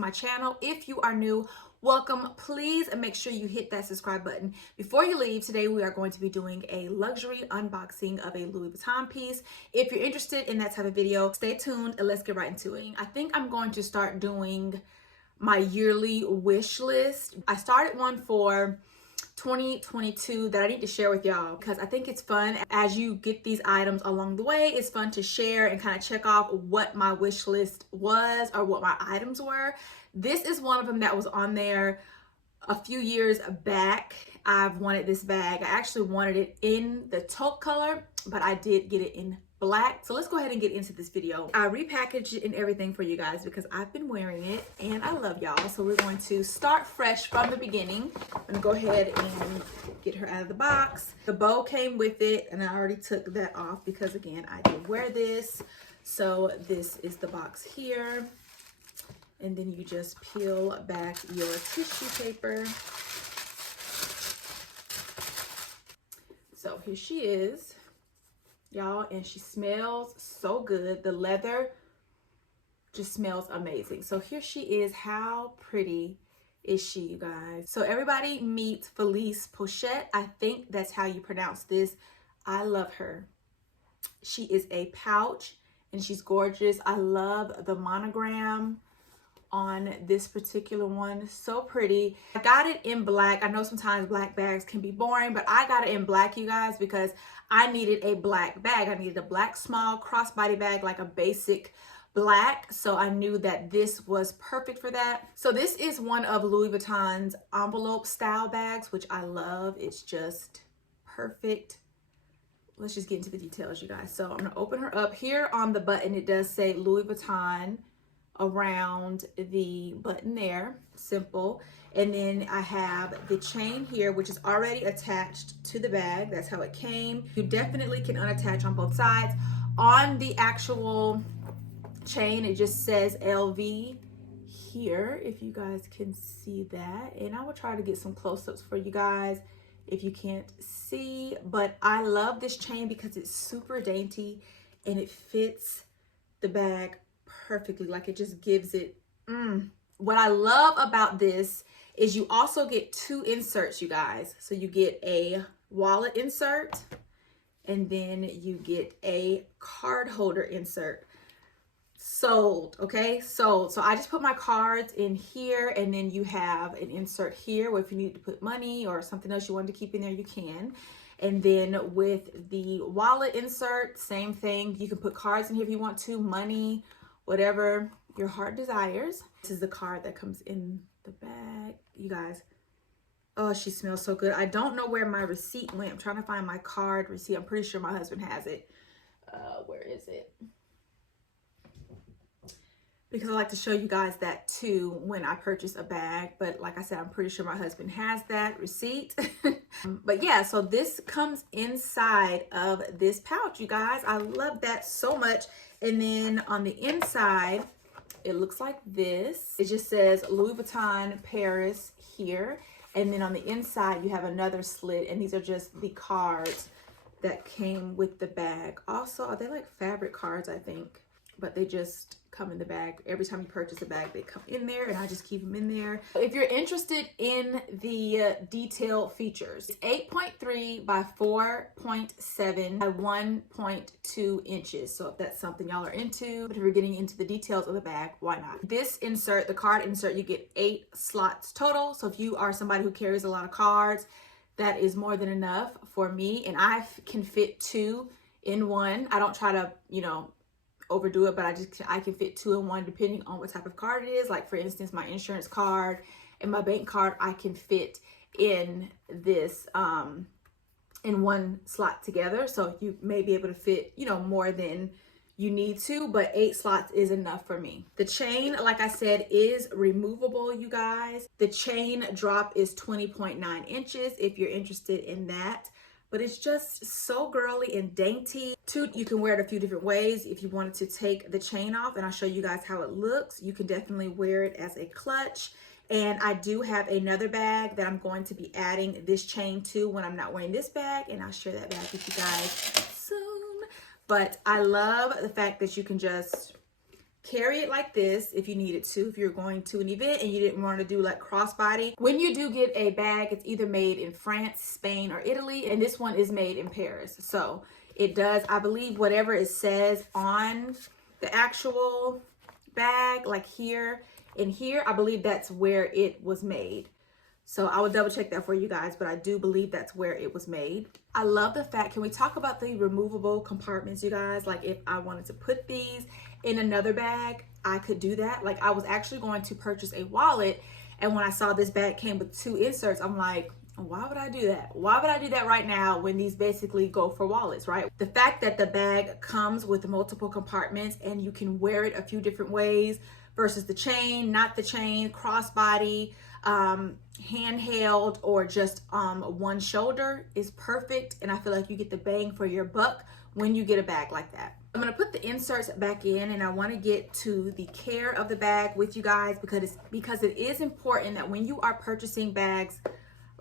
to my channel. If you are new, welcome. Please make sure you hit that subscribe button. Before you leave, today we are going to be doing a luxury unboxing of a Louis Vuitton piece. If you're interested in that type of video, stay tuned and let's get right into it. I think I'm going to start doing my yearly wish list. I started one for 2022 that I need to share with y'all because I think it's fun as you get these items along the way. It's fun to share and kind of check off what my wish list was or what my items were. This is one of them that was on there a few years back. I've wanted this bag. I actually wanted it in the taupe color, but I did get it in black. So let's go ahead and get into this video. I repackaged it and everything for you guys because I've been wearing it and I love y'all. So we're going to start fresh from the beginning. I'm gonna go ahead and get her out of the box. The bow came with it and I already took that off because again, I did wear this. So this is the box here. And then you just peel back your tissue paper. So here she is, y'all, and she smells so good. The leather just smells amazing. So here she is. How pretty is she, you guys? So everybody meet Félicie Pochette. I think that's how you pronounce this. I love her. She is a pouch and she's gorgeous. I love the monogram on this particular one. So pretty. I got it in black. I know sometimes black bags can be boring, but I got it in black, you guys, because I needed a black bag. I needed a black small crossbody bag, like a basic black. So I knew that this was perfect for that. So this is one of Louis Vuitton's envelope style bags, which I love. It's just perfect. Let's just get into the details, you guys. So I'm gonna open her up. Here on the button, it does say Louis Vuitton around the button there, simple. And then I have the chain here, which is already attached to the bag. That's how it came. You definitely can unattach on both sides. On the actual chain, it just says LV here, if you guys can see that. And I will try to get some close-ups for you guys if you can't see. But I love this chain because it's super dainty and it fits the bag perfectly. Like it just gives it What I love about this is you also get two inserts, you guys. So you get a wallet insert and then you get a card holder insert. Sold. Okay, sold. So I just put my cards in here and then you have an insert here where if you need to put money or something else you want to keep in there, you can. And then with the wallet insert, same thing. You can put cards in here if you want to, money, whatever your heart desires. This is the card that comes in the bag, you guys. Oh, she smells so good. I don't know where my receipt went. I'm trying to find my card receipt. I'm pretty sure my husband has it. Where is it? Because I like to show you guys that too when I purchase a bag. But like I said, I'm pretty sure my husband has that receipt. But yeah, so this comes inside of this pouch, you guys. I love that so much. And then on the inside, it looks like this. It just says Louis Vuitton Paris here. And then on the inside, you have another slit. And these are just the cards that came with the bag. Also, are they like fabric cards, I think? But they just come in the bag. Every time you purchase a bag, they come in there and I just keep them in there. If you're interested in the detail features, it's 8.3 by 4.7 by 1.2 inches. So if that's something y'all are into, but if you're getting into the details of the bag, why not? This insert, the card insert, you get 8 slots total. So if you are somebody who carries a lot of cards, that is more than enough for me. And I can fit 2 in one. I don't try to, you know, overdo it, but I can fit 2 in one depending on what type of card it is. Like for instance, my insurance card and my bank card, I can fit in this in one slot together. So you may be able to fit, you know, more than you need to, but 8 slots is enough for me. The chain, like I said, is removable, you guys. The chain drop is 20.9 inches if you're interested in that. But it's just so girly and dainty. You can wear it a few different ways. If you wanted to take the chain off, and I'll show you guys how it looks, you can definitely wear it as a clutch. And I do have another bag that I'm going to be adding this chain to when I'm not wearing this bag, and I'll share that bag with you guys soon. But I love the fact that you can just carry it like this if you needed to, if you're going to an event and you didn't want to do like crossbody. When you do get a bag, it's either made in France, Spain, or Italy, and this one is made in Paris. So it does, I believe, whatever it says on the actual bag, like here and here, I believe that's where it was made. So I will double check that for you guys, but I do believe that's where it was made. I love the fact, can we talk about the removable compartments, you guys? Like if I wanted to put these in another bag, I could do that. Like I was actually going to purchase a wallet, and when I saw this bag came with 2 inserts, I'm like, why would I do that? Why would I do that right now when these basically go for wallets, right? The fact that the bag comes with multiple compartments and you can wear it a few different ways versus the chain, not the chain, crossbody, handheld, or just one shoulder is perfect. And I feel like you get the bang for your buck when you get a bag like that. I'm gonna put the inserts back in, and I wanna get to the care of the bag with you guys because it is important that when you are purchasing bags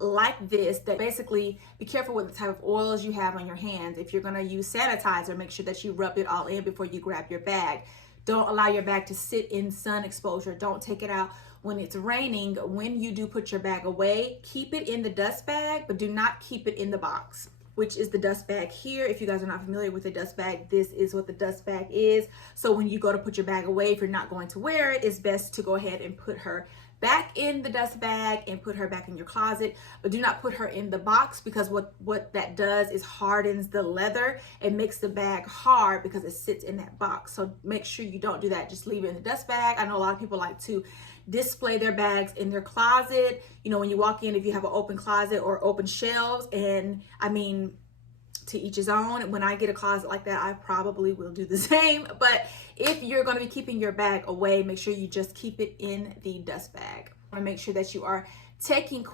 like this, that basically be careful with the type of oils you have on your hands. If you're gonna use sanitizer, make sure that you rub it all in before you grab your bag. Don't allow your bag to sit in sun exposure. Don't take it out when it's raining. When you do put your bag away, keep it in the dust bag, but do not keep it in the box, which is the dust bag here. If you guys are not familiar with the dust bag, this is what the dust bag is. So when you go to put your bag away, if you're not going to wear it, it's best to go ahead and put her back in the dust bag and put her back in your closet, but do not put her in the box, because what that does is hardens the leather and makes the bag hard because it sits in that box. So make sure you don't do that. Just leave it in the dust bag. I know a lot of people like to display their bags in their closet. You know, when you walk in, if you have an open closet or open shelves, and I mean, to each his own. When I get a closet like that, I probably will do the same. But if you're going to be keeping your bag away, make sure you just keep it in the dust bag. I want to make sure that you are taking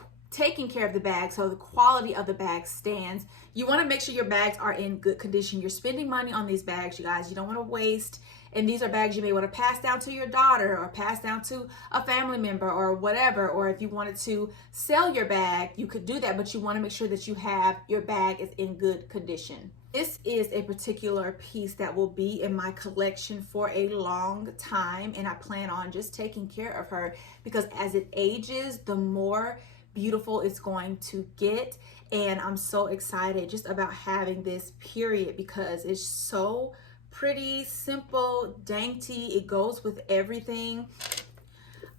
care of the bag so the quality of the bag stands. You want to make sure your bags are in good condition. You're spending money on these bags, you guys. You don't want to waste. And these are bags you may want to pass down to your daughter or pass down to a family member or whatever. Or if you wanted to sell your bag, you could do that, but you want to make sure that your bag is in good condition. This is a particular piece that will be in my collection for a long time, and I plan on just taking care of her because as it ages, the more beautiful it's going to get. And I'm so excited just about having this, period, because it's so pretty, simple, dainty. It goes with everything.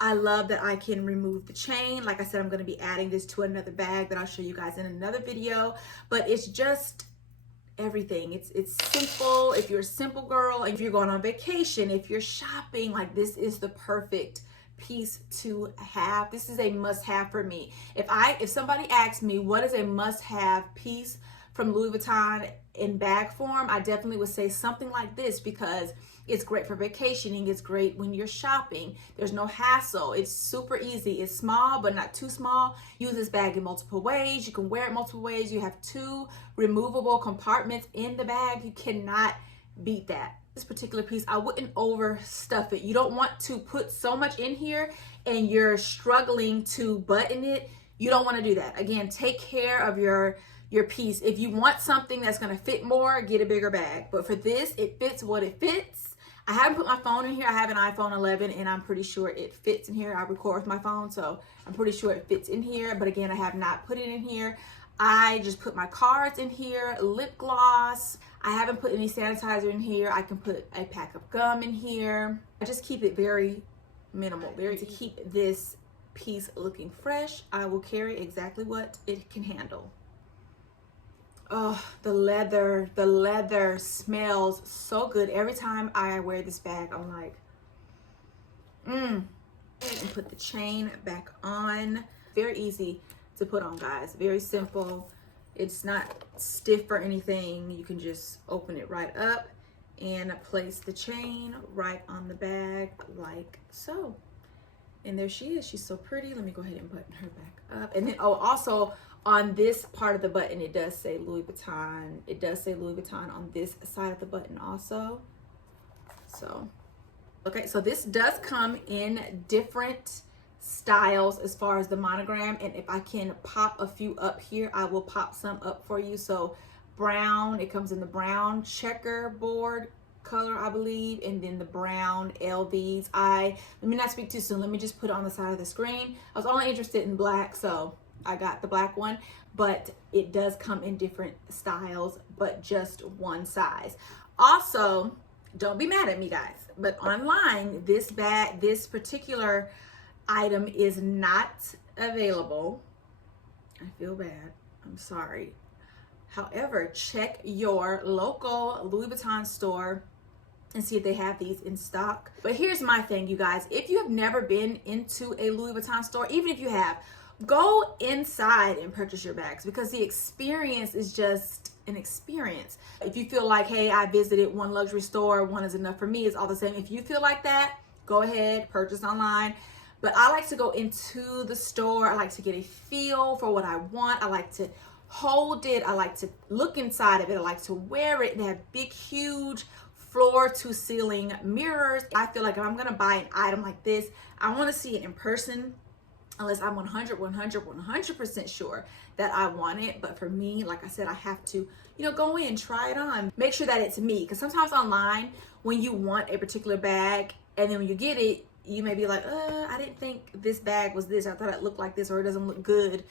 I love that I can remove the chain. Like I said, I'm going to be adding this to another bag that I'll show you guys in another video, but it's just everything. It's simple. If you're a simple girl, if you're going on vacation, if you're shopping, like this is the perfect piece to have. This is a must-have for me. If somebody asks me what is a must-have piece from Louis Vuitton in bag form, I definitely would say something like this, because it's great for vacationing. It's great when you're shopping. There's no hassle. It's super easy. It's small, but not too small. Use this bag in multiple ways. You can wear it multiple ways. You have 2 removable compartments in the bag. You cannot beat that. This particular piece, I wouldn't overstuff it. You don't want to put so much in here and you're struggling to button it. You don't want to do that. Again, take care of your piece. If you want something that's going to fit more, get a bigger bag. But for this, it fits what it fits. I haven't put my phone in here. I have an iPhone 11 and I'm pretty sure it fits in here. I record with my phone, so I'm pretty sure it fits in here. But again, I have not put it in here. I just put my cards in here, lip gloss. I haven't put any sanitizer in here. I can put a pack of gum in here. I just keep it very minimal, to keep this piece looking fresh. I will carry exactly what it can handle. Oh, the leather smells so good. Every time I wear this bag, I'm like, And put the chain back on. Very easy to put on, guys. Very simple. It's not stiff or anything. You can just open it right up and place the chain right on the bag like so. And there she is. She's so pretty. Let me go ahead and button her back up. And then, oh, also on this part of the button, it does say Louis Vuitton. It does say Louis Vuitton on this side of the button also. So, okay, so this does come in different styles as far as the monogram. And if I can pop a few up here, I will pop some up for you. So brown, it comes in the brown checkerboard color, I believe, and then the brown LVs. Let me not speak too soon. Let me just put it on the side of the screen. I was only interested in black, so I got the black one, but it does come in different styles, but just one size. Also, don't be mad at me, guys, but online, this particular item is not available. I feel bad. I'm sorry. However, check your local Louis Vuitton store and see if they have these in stock. But here's my thing, you guys. If you have never been into a Louis Vuitton store, even if you have, go inside and purchase your bags, because the experience is just an experience. If you feel like, hey, I visited one luxury store, one is enough for me, it's all the same. If you feel like that, go ahead, purchase online. But I like to go into the store. I like to get a feel for what I want. I like to hold it. I like to look inside of it. I like to wear it and have big, huge floor to ceiling mirrors. I feel like if I'm gonna buy an item like this, I want to see it in person, unless I'm 100% sure that I want it. But for me, like I said, I have to, go in, try it on, make sure that it's me. Because sometimes online, when you want a particular bag and then when you get it, you may be like, I didn't think this bag was this. I thought it looked like this, or it doesn't look good.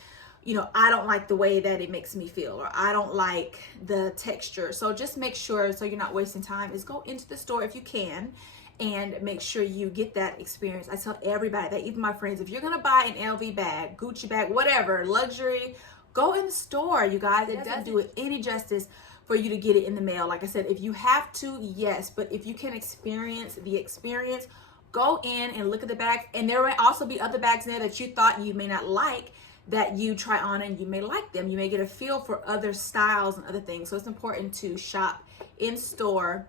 I don't like the way that it makes me feel, or I don't like the texture. So just make sure, so you're not wasting time, is go into the store if you can and make sure you get that experience. I tell everybody that, even my friends, if you're gonna buy an LV bag, Gucci bag, whatever, luxury, go in the store, you guys. It doesn't do it any justice for you to get it in the mail. Like I said, if you have to, yes, but if you can experience the experience, go in and look at the bags. And there may also be other bags in there that you thought you may not like, that you try on and you may like them. You may get a feel for other styles and other things. So it's important to shop in store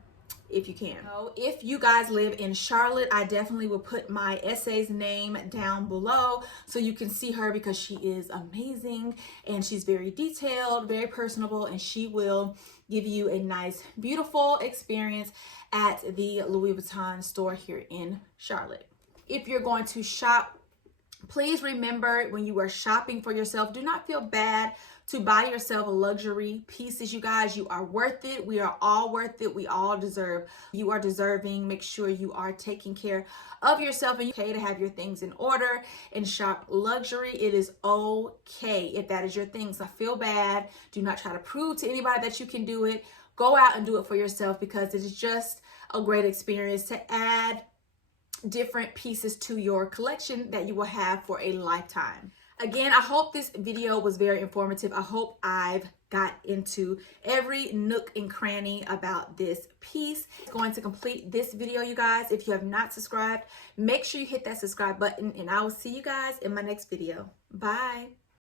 if you can. So if you guys live in Charlotte, I definitely will put my essay's name down below so you can see her, because she is amazing and she's very detailed, very personable, and she will give you a nice, beautiful experience at the Louis Vuitton store here in Charlotte. If you're going to shop, please remember, when you are shopping for yourself, do not feel bad to buy yourself luxury pieces, you guys. You are worth it. We are all worth it. We all deserve. You are deserving. Make sure you are taking care of yourself, and you're okay to have your things in order and shop luxury. It is okay if that is your thing. So feel bad. Do not try to prove to anybody that you can do it. Go out and do it for yourself, because it is just a great experience to add different pieces to your collection that you will have for a lifetime. Again, I hope this video was very informative. I hope I've got into every nook and cranny about this piece. It's going to complete this video, you guys. If you have not subscribed, make sure you hit that subscribe button, and I will see you guys in my next video. Bye.